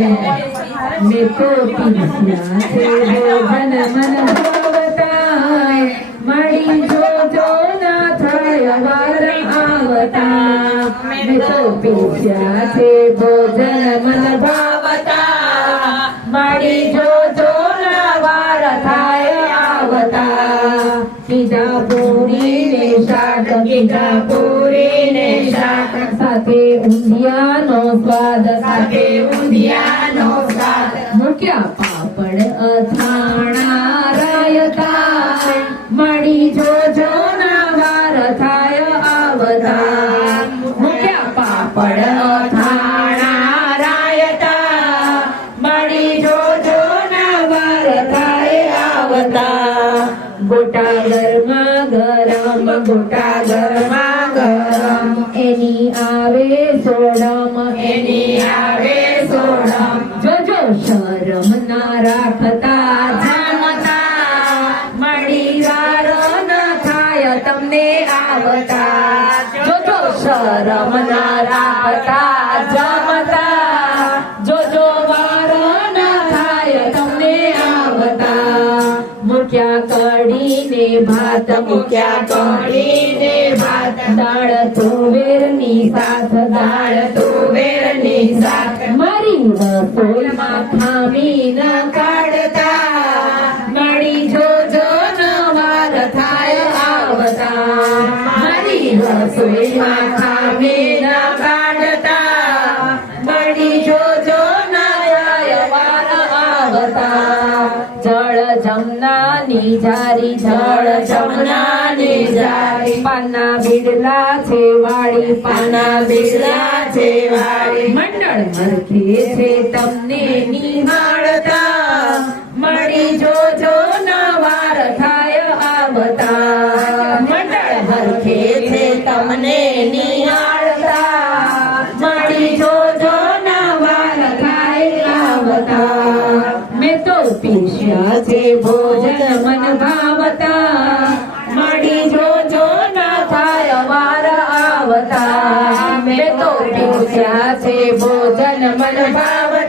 મેં તો પીસ્યા છે ભોજન મન ભાવતા મળી જોજો ના થાય વાર આવતા મેં તો પીસ્યા છે ભોજન મન ભાવતા મળી જોજો ના વાર થાય આવતા કીધા પૂરી ને શાક કીધા પૂરી ને શાક સાથે ઊંધિયાનો સ્વાદ સાથે ઊંધિયાનો સ્વાદ મૂક્યા પાપડ અથાણા રાયતા મળી જોજો ના વાર થાય આવતા મૂક્યા પાપડ અથાણા રાયતા મળી જોજો ના વાર થાય આવતા ગોટા ગરમા ગરમ ગોટા ગરમા ગરમ એની આવે સોડમ એની આવે સોડમ જોજો શરમ ના રાખતા જાણતા મળી વાર ન થાય તમને આવતા જોજો શરમ ના રાખતા જમતા જોજો વાર ન થાય તમને આવતા મૂક્યા કઢી ને ભાત મૂક્યા કઢી ને ભાત દાળ તુવેર ની સાથ દાળ તુવેર ની સાથ મારી રસોઈમાં ખામી ન કાઢતા મળી જોજો નવાર થાય આવતા મારી રસોઈમાં ખામી ન કાઢતા મળી જોજો નવાર આવતા જળ જમનાની જારી જળ જમનાની જારી પાના બીડલા છે વાળી પાના બીડલા છે વાળી મંડળ મરખે છે તમને નિહાળતા મળી જોજો નવાર થાય આવતા મંડળ મરખે છે તમને નિહાળતા મળી જોજો નવાર થાય આવતા મેં તો પીસ્યા છે ભોજન મન ભાવતા મળી જોજો ના થાય વાર આવતા મેં તો પીસ્યા છે ભોજન મન ભાવતા